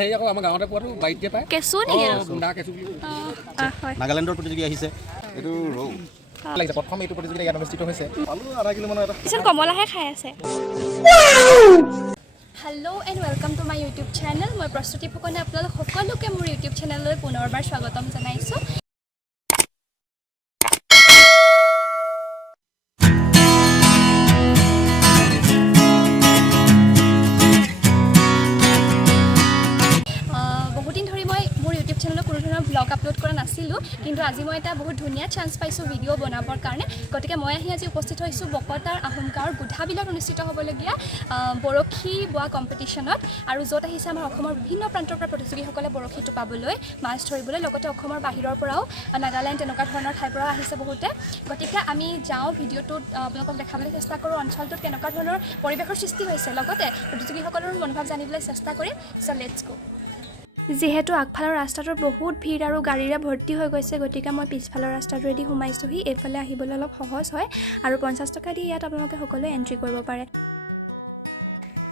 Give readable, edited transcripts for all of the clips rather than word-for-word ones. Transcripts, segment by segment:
এই আকৌ আমাৰ গাঁৱতে পোৱাটো বাইট দিয়ে পায় কেঁচু নেকি না কেঁচু নাগালেণ্ডৰ প্ৰতিযোগী আহিছে এইটো ৰৌ লাগিছে প্ৰথম এইটো প্ৰতিযোগিতা ইয়াত অনুষ্ঠিত হৈছে পালো আধা কিলো মানৰ এটা পিছত কমলাহে খাই আছে hello' and welcome to my YouTube channel মই প্ৰস্তুতি ফুকনে আপোনালোক সকলোকে মোৰ ইউটিউব চেনেললৈ পুনৰবাৰ স্বাগতম জনাইছোঁ ব্লগ আপলোড কৰা নাছিলোঁ কিন্তু আজি মই এটা বহুত ধুনীয়া চান্স পাইছোঁ ভিডিঅ' বনাবৰ কাৰণে গতিকে মই আহি আজি উপস্থিত হৈছোঁ বকতাৰ আহোম গাঁৱৰ গুধাবিলত অনুষ্ঠিত হ'বলগীয়া বৰশী বোৱা কম্পিটিশ্যনত আৰু য'ত আহিছে আমাৰ অসমৰ বিভিন্ন প্ৰান্তৰ পৰা প্ৰতিযোগীসকলে বৰশী টোপাবলৈ মাছ ধৰিবলৈ লগতে অসমৰ বাহিৰৰ পৰাও নাগালেণ্ড তেনেকুৱা ধৰণৰ ঠাইৰ পৰাও আহিছে বহুতে গতিকে আমি যাওঁ ভিডিঅ'টোত আপোনালোকক দেখাবলৈ চেষ্টা কৰোঁ অঞ্চলটোত কেনেকুৱা ধৰণৰ পৰিৱেশৰ সৃষ্টি হৈছে লগতে প্ৰতিযোগীসকলৰ মনোভাৱ জানিবলৈ চেষ্টা কৰিম চ' লেটছ গো যিহেতু আগফালৰ ৰাস্তাটোত বহুত ভিৰ আৰু গাড়ীৰে ভৰ্তি হৈ গৈছে গতিকে মই পিছফালৰ ৰাস্তাটোৱেদি সোমাইছোঁহি এইফালে আহিবলৈ অলপ সহজ হয় আৰু 50 টকা দি ইয়াত আপোনালোকে সকলোৱে এণ্ট্ৰি কৰিব পাৰে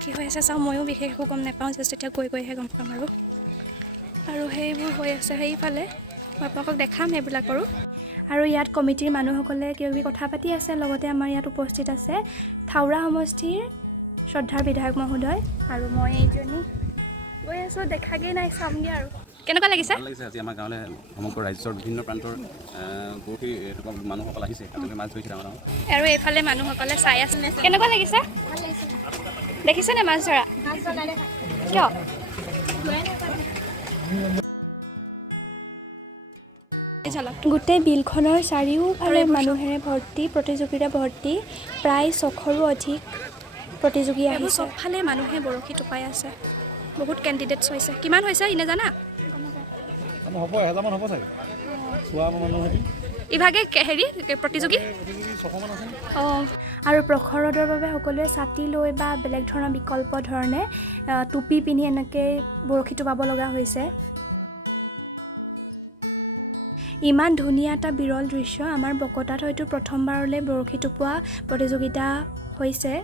কি হৈ আছে চাওঁ ময়ো বিশেষ একো গম নাপাওঁ জাষ্ট এতিয়া গৈহে গম পাম আৰু সেইবোৰ হৈ আছে সেইফালে মই আপোনালোকক দেখাম সেইবিলাকৰো আৰু ইয়াত কমিটিৰ মানুহসকলে কিবা কথা পাতি আছে লগতে আমাৰ ইয়াত উপস্থিত আছে থাউৰা সমষ্টিৰ শ্ৰদ্ধাৰ বিধায়ক মহোদয় আৰু মই এইজনী গৈ আছোঁ দেখাগৈ নাই চামগৈ আৰু কেনেকুৱা লাগিছে আজি আমাৰ গাঁৱলৈ সমগ্ৰ ৰাজ্যৰ বিভিন্ন প্ৰান্তৰ বৰশী মানুহসকল আহিছে তেওঁলোকে মাছ ধৰিছে ডাঙৰ আৰু এইফালে মানুহসকলে চাই আছে কেনেকুৱা লাগিছে দেখিছেনে মাছ ধৰা কিয় গোটেই বিলখনৰ চাৰিওফালে মানুহেৰে ভৰ্তি প্ৰতিযোগীৰে ভৰ্তি প্ৰায় 600ৰো অধিক প্ৰতিযোগী আহিছে চবফালে মানুহে বৰশী টোপাই আছে বহুত কেণ্ডিডেটছ হৈছে কিমান হৈছে ইনে জানা হ'ব 1000 মান হ'ব চাগে চোৱা মানুহ ইভাগে হেৰি প্ৰতিযোগী আৰু প্ৰখৰ ৰ'দৰ বাবে সকলোৱে ছাতি লৈ বা বেলেগ ধৰণৰ বিকল্প ধৰণে টুপি পিন্ধি এনেকৈ বৰশী টোপাব লগা হৈছে ইমান ধুনীয়া এটা বিৰল দৃশ্য আমাৰ বকতাত হয়তো প্ৰথমবাৰলৈ বৰশী টোপোৱা প্ৰতিযোগিতা হৈছে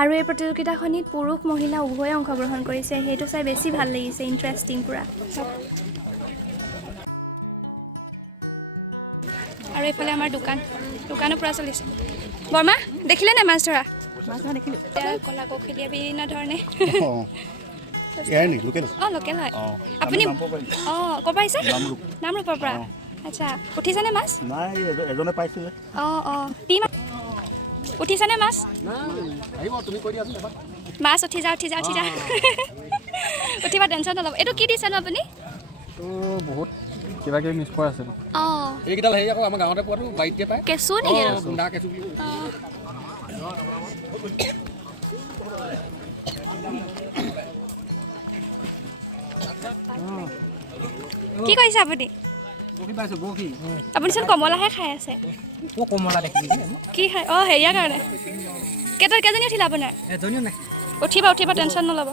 আৰু এই প্ৰতিযোগিতাখনিত পুৰুষ মহিলা উভয়ে অংশগ্ৰহণ কৰিছে সেইটো চাই বেছি ভাল লাগিছে ইণ্টাৰেষ্টিং পুৰা আৰু এইফালে আমাৰ দোকানো পুৰা চলিছে বৰ্মা দেখিলে নে মাছ ধৰা দেখিলোঁ কলা কৌশলীয়া বিভিন্ন ধৰণে লোকেল হয় আপুনি ক'ৰ পৰা আহিছে নামৰূপৰ পৰা আচ্ছা উঠিছেনে মাছ এজনে পাইছিলে উঠিছেনে মাছ মাছ উঠি যা উঠিবা টেনশ্যন নল'ব এইটো কি দিছেনো আপুনি বহুত কিবা কিবি মিছ কৰা আছে এইকেইডাল হেৰি আকৌ আমাৰ গাঁৱতে পোৱাটো বাইট দিয়ে পায় কেঁচু নেকি না কেঁচু কি কৰিছে আপুনি আপুনি চোন কমলাহে খাই আছে কমলা দেখি কি খাই হেৰিয়াৰ কাৰণে কেইজনী উঠিলে আপোনাৰ এজনীও নাই উঠিবা টেনশ্যন নল'ব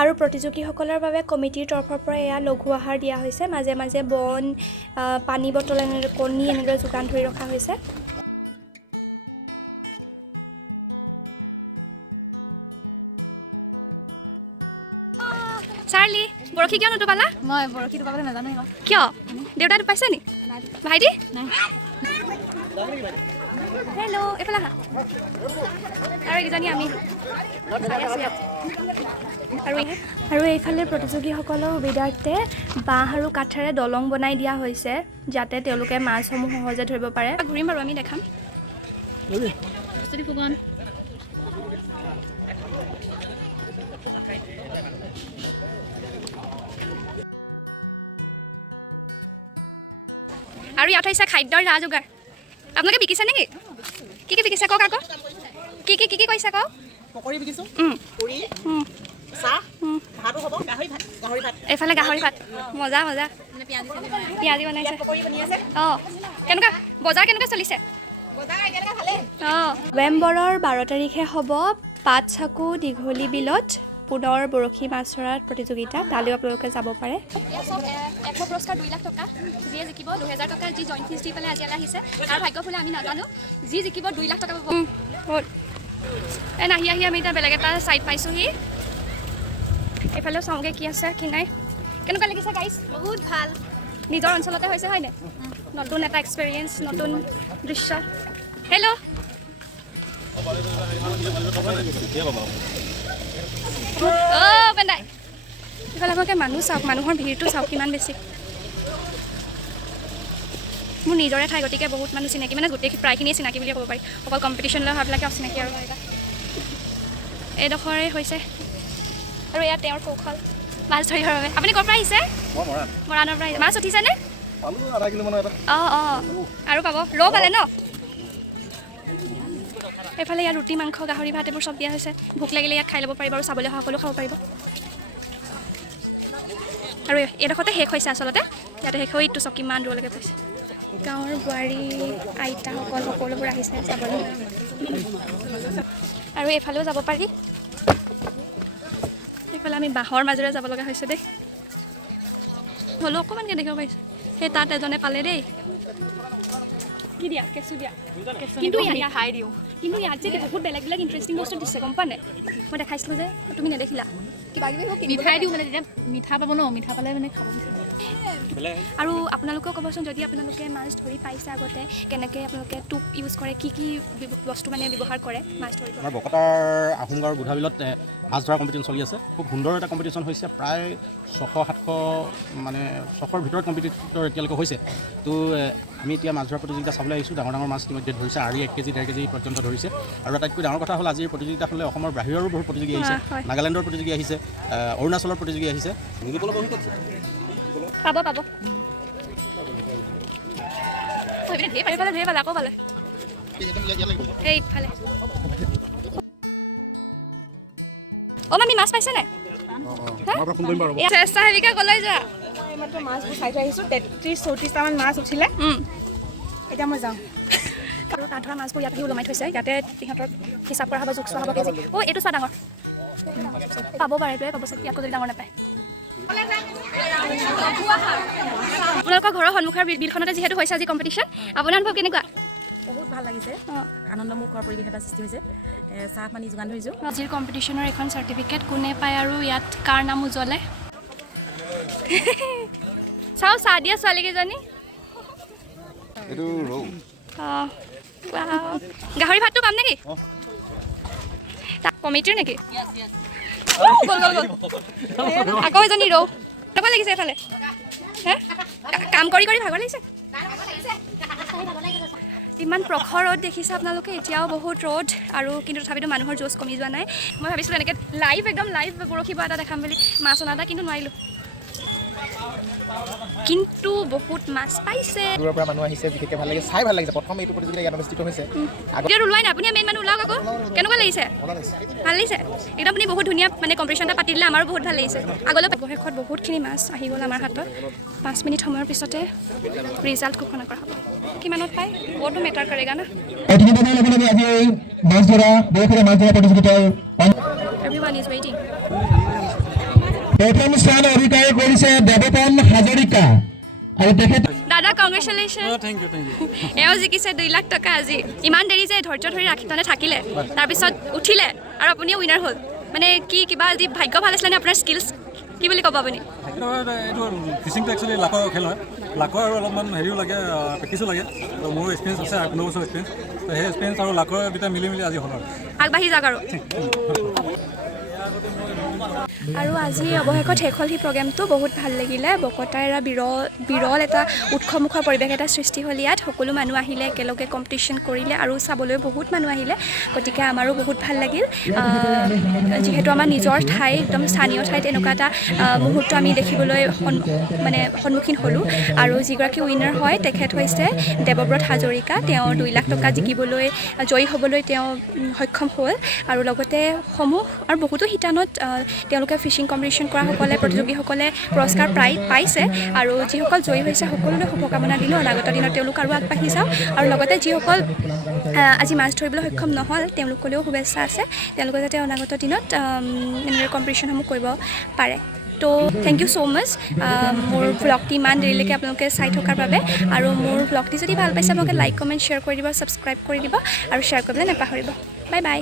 আৰু প্ৰতিযোগীসকলৰ বাবে কমিটিৰ তৰফৰ পৰা এয়া লঘু আহাৰ দিয়া হৈছে মাজে মাজে বন পানী বটল এনেদৰে কণী এনেদৰে যোগান ধৰি ৰখা হৈছে চাৰ্লি বৰশী কিয় নুটোপালা মই বৰশী টোপাবলৈ নাজানো কিয় দেউতাই টোপাইছে নি ভাইটি হেল্ল' এইফালে আহা আৰু এইকেইজনী আমি চাই আছোঁ ইয়াত আৰু এইফালে প্ৰতিযোগীসকলৰ সুবিধাৰ্থে বাঁহ আৰু কাঠেৰে দলং বনাই দিয়া হৈছে যাতে তেওঁলোকে মাছসমূহ সহজে ধৰিব পাৰে ঘূৰিম বাৰু আমি দেখাম আৰু ইয়াত হৈছে খাদ্যৰ যা যোগাৰ আপোনালোকে বিকিছে নেকি কি বিকিছে কওক আকৌ কি কৈছে কওক পকৰি বিকিছোঁ পুৰি চাহ ভাতো হ'ব গাহৰি ভাত এইফালে গাহৰি ভাত মজা পিঁয়াজি বনাইছে পকৰি বনি আছে কেনেকুৱা বজাৰ কেনেকুৱা চলিছে নৱেম্বৰৰ 12 তাৰিখে হ'ব পাটচাকু দীঘলী বিলত পুনৰ বৰশী মাছ ধৰাৰ প্ৰতিযোগিতা, তালৈও আপোনালোকে যাব পাৰে। এক পুৰস্কাৰ 2 লাখ টকা, যিয়ে জিকিব 2000 টকা, যি জইন ফিজ দি পেলাই আজি ইয়ালৈ আহিছে। তাৰ ভাগ্য ফুলে আমি নাজানো, যি জিকিব 2 লাখ টকা পাব। নাহি আমি এতিয়া বেলেগ এটা ছাইড পাইছোঁহি। এইফালেও চাওঁগৈ কি আছে কি নাই। কেনেকুৱা লাগিছে গাইজ? বহুত ভাল। নিজৰ অঞ্চলতে হৈছে হয়নে? নতুন এটা এক্সপেৰিয়েঞ্চ, নতুন দৃশ্য। হেল্ল' পেন্দাই ইফালে আপোনালোকে মানুহ চাওক, মানুহৰ ভিৰটো চাওক কিমান বেছি। মোৰ নিজৰে ঠাই, গতিকে বহুত মানুহ চিনাকি, মানে গোটেই প্ৰায়খিনিয়ে চিনাকি বুলিয়ে ক'ব পাৰি। অকল কম্পিটিশ্যনলৈ অহাবিলাকে অচিনাকি আৰু এইডোখৰে হৈছে। আৰু এয়া তেওঁৰ কৌশল মাছ ধৰিবৰ বাবে। আপুনি ক'ৰ পৰা আহিছে? মৰাণৰ পৰা আহিছে। মাছ উঠিছেনে? অঁ আৰু পাব। ৰৌ পালে ন? এইফালে ইয়াত ৰুটি, মাংস, গাহৰি ভাত এইবোৰ চব দিয়া হৈছে। ভোক লাগিলে ইয়াত খাই ল'ব পাৰিব আৰু চাবলৈ অহা সকলো খাব পাৰিব। আৰু এইডোখৰতে শেষ হৈছে আচলতে, ইয়াতে শেষ হৈ ইটো চব কিমান দূৰলৈকে পাইছে। গাঁৱৰ বোৱাৰী আইতাসকল সকলোবোৰ আহিছে চাবলৈ। আৰু এইফালেও যাব পাৰি। এইফালে আমি বাঁহৰ মাজেৰে যাব লগা হৈছে দেই, হ'লেও অকণমানকৈ দেখিব পাৰিছোঁ। সেই তাত এজনে পালে দেই। কি দিয়া? কেঁচু দিয়া। কিন্তু খাই দিওঁ। কিন্তু ইয়াত যে বহুত বেলেগ বেলেগ ইণ্টাৰেষ্টিং বস্তু দিছে, গম পোৱা নাই? মই দেখাইছিলোঁ যে তুমি নেদেখিলা। কিবা কিবি মিঠাই দিওঁ, মানে তেতিয়া মিঠা পাব ন, মিঠা পালে মানে খাব বিচাৰে। আৰু আপোনালোকেও ক'বচোন, যদি আপোনালোকে মাছ ধৰি পাইছে আগতে, কেনেকৈ আপোনালোকে টোপ ইউজ কৰে, কি কি বস্তু মানে ব্যৱহাৰ কৰে মাছ ধৰি? আমাৰ বকতাৰ আহোম গাঁৱৰ গোধাবিলত মাছ ধৰা কম্পিটিশ্যন চলি আছে। খুব সুন্দৰ এটা কম্পিটিশ্যন হৈছে। প্ৰায় 600-700 মানে 600ৰ ভিতৰত কম্পিটিটৰ এতিয়ালৈকে হৈছে। তো আমি এতিয়া মাছ ধৰা প্ৰতিযোগিতা চাবলৈ আহিছোঁ। ডাঙৰ ডাঙৰ মাছ ইতিমধ্যে ধৰিছে, আৰি 1 কেজি 1.5 কেজি পৰ্যন্ত ধৰিছে। আৰু আটাইতকৈ ডাঙৰ কথা হ'ল, আজিৰ প্ৰতিযোগিতাখনলৈ অসমৰ বাহিৰৰো বহুত প্ৰতিযোগী আহিছে। নাগালেণ্ডৰ প্ৰতিযোগী আহিছে, অৰুণাচলৰ প্ৰতিযোগী আহিছে। পাব পাব ধেৰ পালে, আকৌ পালে এইফালে। অ' মামী মাছ পাইছে নাই? চেষ্টা হেৰিকে ক'লৈ যোৱা। এইমাত্ৰ মাছবোৰ চাই থৈ আহিছোঁ। 33-34টামান মাছ উঠিলে। এতিয়া মই যাওঁ। আৰু তাত ধৰা মাছবোৰ ইয়াত আহি ওলমাই থৈছে। ইয়াতে সিহঁতৰ হিচাপ কৰা হ'ব, জোখ চোৱা হ'ব কেজি। অ' এইটো চোৱা ডাঙৰ পাব পাৰে, এইটোৱে পাব চাগে, ইয়াতকৈ যদি ডাঙৰ নাপায়। আপোনালোকৰ ঘৰৰ সন্মুখৰ বিলখনতে যিহেতু হৈছে আজি কম্পিটিশ্যন, আপোনাৰ অনুভৱ কেনেকুৱা? বহুত ভাল লাগিছে, আনন্দমুখৰ পৰিৱেশ এটা সৃষ্টি হৈছে। চাহ পানী যোগান ধৰিছোঁ। আজিৰ কম্পিটিশ্যনৰ এখন চাৰ্টিফিকেট কোনে পায় আৰু ইয়াত কাৰ নাম উজ্বলে? চাওঁ চাহ দিয়া ছোৱালীকেইজনী। অঁ গাহৰি ভাতটো পাম নেকি? কমিটিৰ নেকি? আকৌ এজনী ৰৌ। কেনেকুৱা লাগিছে এইফালে? হে কাম কৰি কৰি ভাগৰ লাগিছে? ইমান প্ৰখৰ ৰ'দ দেখিছে আপোনালোকে, এতিয়াও বহুত ৰ'দ, আৰু কিন্তু তথাপিতো মানুহৰ জোচ কমি যোৱা নাই। মই ভাবিছিলোঁ এনেকৈ একদম লাইভ বৰশী বোৱা এটা দেখাম বুলি, মাছ অনা এটা, কিন্তু নোৱাৰিলোঁ। কিন্তু বহুত মাছ পাইছে। দূৰৰ পৰা মানুহ আহিছে, বিশেষকৈ ভাল লাগিছে, চাই ভাল লাগিছে। প্ৰথম এইটো প্ৰতিযোগিতা ইয়াত অনুষ্ঠিত হৈছে। এতিয়া ওলোৱাই নাই, আপুনি মেইন মানুহ ওলাওক আকৌ। কেনেকুৱা লাগিছে? ভাল লাগিছে একদম। আপুনি বহুত ধুনীয়া মানে কম্পিটিশ্যন এটা পাতি দিলে, আমাৰো বহুত ভাল লাগিছে। আগলৈ অৱশেষত বহুতখিনি মাছ আহি গ'ল আমাৰ হাতত। 5 মিনিট সময়ৰ পিছতে ৰিজাল্ট ঘোষণা কৰা হ'ব। কিমানত পায় বহুতো মেটাৰ কৰেগা না। এভৰিৱান ইজ ৱেইটিং। প্ৰথম স্থান অধিকাৰ কৰিছে দেৱপন হাজৰিকা আৰু তেখেত। দাদা কংগ্ৰেচুলেশ্যন। এওঁ জিকিছে 2 লাখ টকা আজি। ইমান দেৰি যে ধৈৰ্য ধৰি ৰাখিনে থাকিলে, তাৰপিছত উঠিলে আৰু আপুনিও উইনাৰ হ'ল। মানে কি কিবা আজি ভাগ্য ভাল আছিলে নে আপোনাৰ স্কিলছ? কি বুলি ক'ব আপুনি? এইটো ফিচিংটো একচুৱেলি লাকৰ খেল হয়। লাকৰ আৰু অলপমান হেৰিও লাগে, প্ৰেক্টিছো লাগে। তো মোৰো এক্সপিৰিয়েঞ্চ আছে, 15 বছৰ এক্সপিৰিয়েঞ্চ। তো সেই এক্সপিৰিয়েঞ্চ আৰু লাকৰ দুটা মিলি আজি হ'ল আৰু আগবাঢ়ি যাওক আৰু। আৰু আজি অৱশেষত শেষ হ'ল সেই প্ৰগ্ৰেমটো। বহুত ভাল লাগিলে। বকতাৰ এটা বিৰল এটা উৎসৱমুখৰ পৰিৱেশ এটা সৃষ্টি হ'ল ইয়াত। সকলো মানুহ আহিলে, একেলগে কম্পিটিশ্যন কৰিলে, আৰু চাবলৈ বহুত মানুহ আহিলে। গতিকে আমাৰো বহুত ভাল লাগিল। যিহেতু আমাৰ নিজৰ ঠাই, একদম স্থানীয় ঠাইত এনেকুৱা এটা মুহূৰ্ত আমি দেখিবলৈ সন্মুখীন হ'লোঁ। আৰু যিগৰাকী উইনাৰ হয় তেখেত হৈছে দেৱব্ৰত হাজৰিকা। তেওঁ 2 লাখ টকা জিকিবলৈ, জয়ী হ'বলৈ তেওঁ সক্ষম হ'ল। আৰু লগতে আৰু বহুতো শিতানত তেওঁলোকে ফিচিং কম্পিটিশ্যন কৰা প্ৰতিযোগীসকলে পুৰস্কাৰ পাইছে আৰু যিসকল জয়ী হৈছে সকলোলৈ শুভকামনা দিলোঁ অনাগত দিনত তেওঁলোক আৰু আগবাঢ়ি যাওক আৰু লগতে যিসকল আজি মাছ ধৰিবলৈ সক্ষম নহ'ল তেওঁলোকলৈও শুভেচ্ছা আছে তেওঁলোকে যাতে অনাগত দিনত এনেদৰে কম্পিটিশ্যনসমূহ কৰিব পাৰে তো থেংক ইউ ছ' মাছ মোৰ ব্লগটি ইমান দেৰিলৈকে আপোনালোকে চাই থকাৰ বাবে আৰু মোৰ ব্লগটি যদি ভাল পাইছে আপোনালোকে লাইক কমেণ্ট শ্বেয়াৰ কৰি দিব ছাবস্ক্ৰাইব কৰি দিব আৰু শ্বেয়াৰ কৰিবলৈ নাপাহৰিব বাই বাই